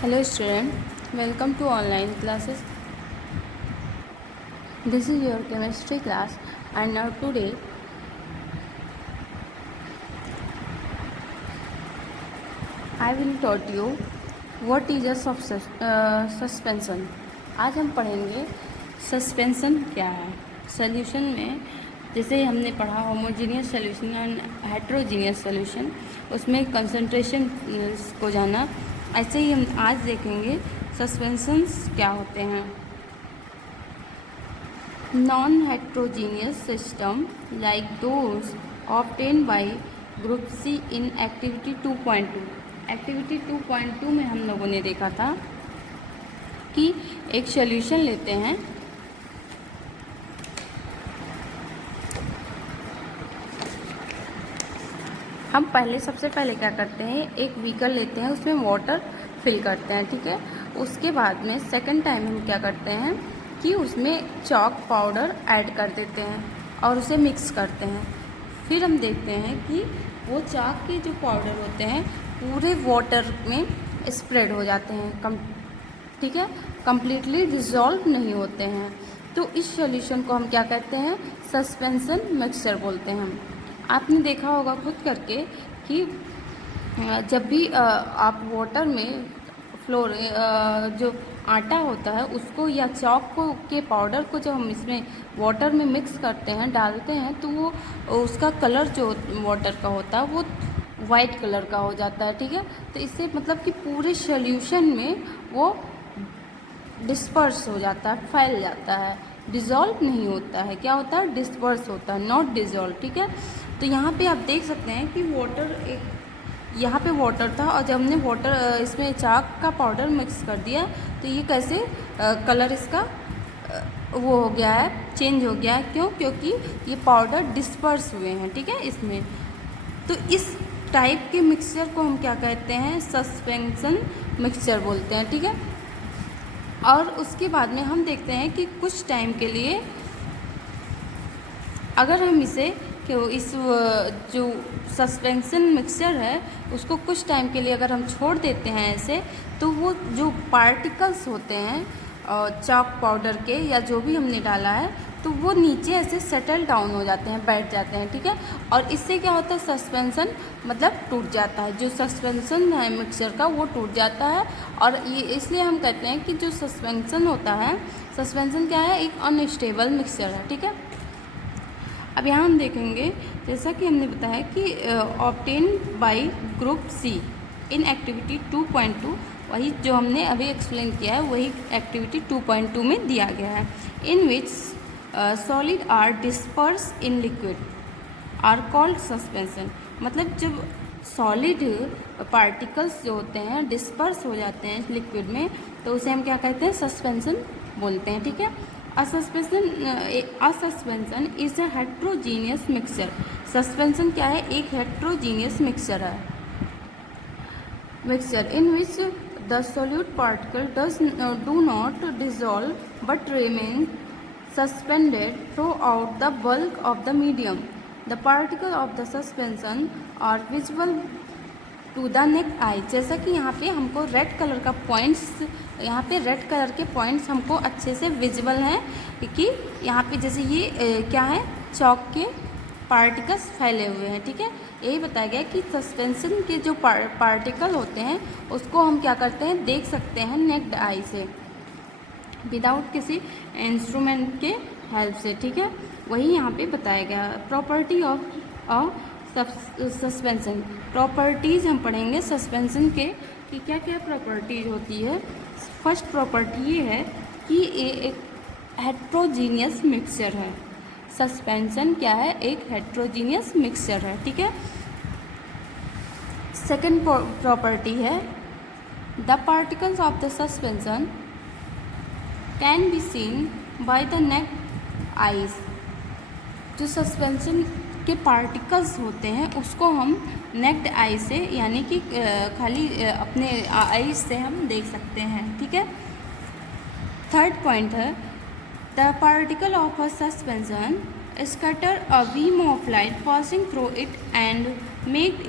Hello student, welcome to online classes. This is your chemistry class and now today I will taught you what is a suspension. आज हम पढ़ेंगे suspension क्या है। Solution में जैसे हमने पढ़ा homogeneous solution and heterogeneous solution, उसमें कंसंट्रेशन को जाना, ऐसे ही हम आज देखेंगे सस्पेंशंस क्या होते हैं। Non heterogeneous system like those obtain by group C in activity 2.2। Activity 2.2 में हम लोगों ने देखा था कि एक सॉल्यूशन लेते हैं, हम सबसे पहले क्या करते हैं, एक बीकर लेते हैं, उसमें वाटर फिल करते हैं, ठीक है। उसके बाद में सेकंड टाइम हम क्या करते हैं कि उसमें चॉक पाउडर ऐड कर देते हैं और उसे मिक्स करते हैं। फिर हम देखते हैं कि वो चॉक के जो पाउडर होते हैं पूरे वाटर में स्प्रेड हो जाते हैं, ठीक है, कम्प्लीटली डिज़ोल्व नहीं होते हैं। तो इस सॉल्यूशन को हम क्या कहते हैं, सस्पेंशन मिक्सचर बोलते हैं। आपने देखा होगा खुद करके कि जब भी आप वाटर में फ्लोर जो आटा होता है उसको या चॉक को के पाउडर को जब हम इसमें वाटर में मिक्स करते हैं, डालते हैं, तो वो उसका कलर जो वाटर का होता है वो वाइट कलर का हो जाता है, ठीक है। तो इससे मतलब कि पूरे सॉल्यूशन में वो डिस्पर्स हो जाता है, फैल जाता है, डिज़ोल्व नहीं होता है। क्या होता है, डिस्पर्स होता है, नॉट डिज़ोल्व, ठीक है। तो यहाँ पे आप देख सकते हैं कि वाटर यहाँ पे वाटर था और जब हमने वाटर इसमें चाक का पाउडर मिक्स कर दिया तो ये कैसे कलर इसका वो हो गया है, चेंज हो गया है। क्यों? क्योंकि ये पाउडर डिस्पर्स हुए हैं, ठीक है, इसमें। तो इस टाइप के मिक्सचर को हम क्या कहते हैं, सस्पेंशन मिक्सचर बोलते हैं, ठीक है। और उसके बाद में हम देखते हैं कि कुछ टाइम के लिए अगर हम इसे इस जो सस्पेंशन मिक्सचर है उसको कुछ टाइम के लिए अगर हम छोड़ देते हैं ऐसे, तो वो जो पार्टिकल्स होते हैं चॉक पाउडर के या जो भी हमने डाला है, तो वो नीचे ऐसे सेटल डाउन हो जाते हैं, बैठ जाते हैं, ठीक है। और इससे क्या होता है, सस्पेंशन मतलब टूट जाता है, जो सस्पेंशन है मिक्सचर का वो टूट जाता है। और ये इसलिए हम कहते हैं कि जो सस्पेंशन होता है, सस्पेंशन क्या है, एक अनस्टेबल मिक्सचर है, ठीक है। अब यहाँ हम देखेंगे जैसा कि हमने बताया कि obtain by group C in activity 2.2, वही जो हमने अभी एक्सप्लेन किया है वही एक्टिविटी 2.2 में दिया गया है। In which solid are disperse in liquid are called suspension. मतलब जब सॉलिड पार्टिकल्स जो होते हैं डिस्पर्स हो जाते हैं लिक्विड में, तो उसे हम क्या कहते हैं, सस्पेंशन बोलते हैं, ठीक है। A suspension is a heterogeneous mixture। Suspension क्या है, एक हेट्रोजीनियस मिक्सचर है, mixture in which the solute particle do not dissolve but remain suspended throughout the bulk of the medium। The particle of the suspension are visible to the naked eye. जैसा कि यहाँ पे हमको red colour का points, यहाँ पे red colour के points हमको अच्छे से विजिबल हैं कि यहाँ पे जैसे ये क्या है, चॉक के पार्टिकल्स फैले हुए हैं, ठीक है। यही बताया गया कि सस्पेंशन के जो पार्टिकल होते हैं उसको हम क्या करते हैं, देख सकते हैं नेक्ड आई से, विदाउट किसी इंस्ट्रूमेंट के हेल्प से, ठीक है। वही यहाँ पे बताया गया। प्रॉपर्टी ऑफ सस्पेंशन, प्रॉपर्टीज़ हम पढ़ेंगे सस्पेंशन के कि क्या क्या प्रॉपर्टीज होती है। फर्स्ट प्रॉपर्टी ये है कि ये एक हेट्रोजीनियस मिक्सचर है। सस्पेंशन क्या है, एक हेट्रोजीनियस मिक्सचर है, ठीक है। सेकेंड प्रॉपर्टी है the particles of the suspension can be seen by the naked eyes. जो सस्पेंशन के पार्टिकल्स होते हैं उसको हम नेक्ड आई से, यानी कि खाली अपने आई से हम देख सकते हैं, ठीक है। थर्ड पॉइंट है the particle of a suspension scatter a beam of light passing through it and make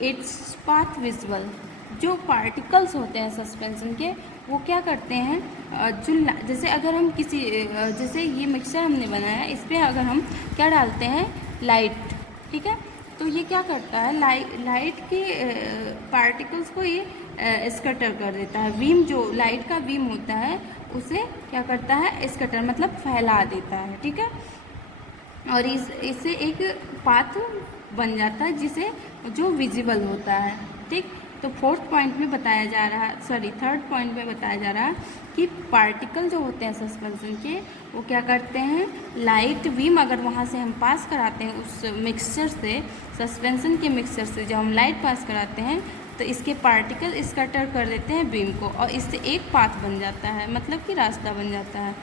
its path visible। जो पार्टिकल्स होते हैं सस्पेंशन के वो क्या करते हैं, जैसे अगर हम किसी जैसे ये मिक्सचर हमने बनाया, इस पर अगर हम क्या डालते हैं, लाइट, ठीक है, तो ये क्या करता है, लाइट के पार्टिकल्स को ये स्कैटर कर देता है। बीम, जो लाइट का बीम होता है उसे क्या करता है, स्कैटर मतलब फैला देता है, ठीक है। और इससे एक पाथ बन जाता है जिसे जो विजिबल होता है, ठीक। तो फोर्थ पॉइंट में बताया जा रहा है, सॉरी थर्ड पॉइंट में बताया जा रहा है कि पार्टिकल जो होते हैं सस्पेंशन के वो क्या करते हैं, लाइट बीम अगर वहाँ से हम पास कराते हैं उस मिक्सचर से, सस्पेंशन के मिक्सचर से जब हम लाइट पास कराते हैं तो इसके पार्टिकल स्कैटर कर देते हैं बीम को, और इससे एक पाथ बन जाता है, मतलब कि रास्ता बन जाता है।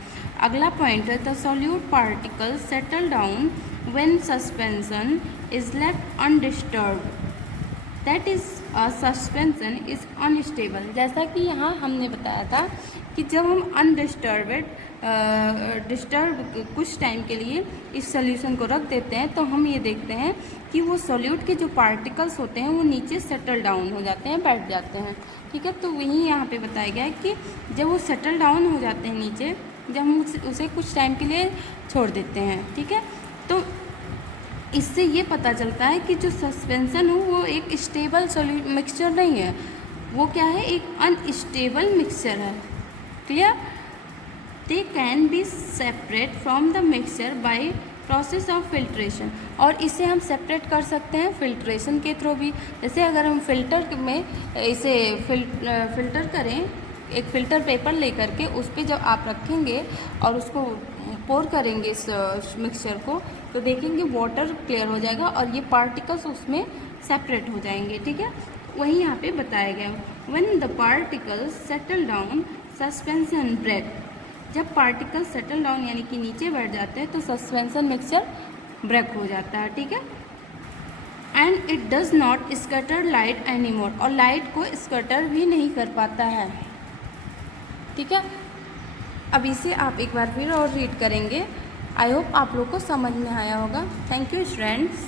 अगला पॉइंट है, the solute particle settle down when suspension is left undisturbed, that is suspension is unstable. जैसा कि यहाँ हमने बताया था कि जब हम डिस्टर्ब कुछ टाइम के लिए इस सॉल्यूशन को रख देते हैं तो हम ये देखते हैं कि वो सॉल्यूट के जो पार्टिकल्स होते हैं वो नीचे सेटल डाउन हो जाते हैं, बैठ जाते हैं, ठीक है। तो वहीं यहाँ पे बताया गया है कि जब वो सेटल डाउन हो जाते हैं नीचे, जब हम उसे कुछ टाइम के लिए छोड़ देते हैं, ठीक है, तो इससे ये पता चलता है कि जो सस्पेंशन हो वो एक स्टेबल मिक्सचर नहीं है, वो क्या है, एक अनस्टेबल मिक्सचर है, clear. They can be separate from the mixture by process of filtration, और इसे हम सेपरेट कर सकते हैं फिल्ट्रेशन के थ्रू भी। जैसे अगर हम फिल्टर में इसे फिल्टर करें, एक फ़िल्टर पेपर लेकर के उस पर जब आप रखेंगे और उसको पोर करेंगे इस मिक्सचर को, तो देखेंगे वाटर क्लियर हो जाएगा और ये पार्टिकल्स उसमें सेपरेट हो जाएंगे, ठीक है। वही यहाँ पे बताया गया, when the particles settle down suspension break, जब पार्टिकल सेटल डाउन यानी कि नीचे बैठ जाते हैं तो सस्पेंशन मिक्सचर ब्रेक हो जाता है, ठीक है। And it does not scatter light anymore, और लाइट को स्कैटर भी नहीं कर पाता है, ठीक है। अब इसे आप एक बार फिर और रीड करेंगे। आई होप आप लोग को समझ में आया होगा। Thank you friends.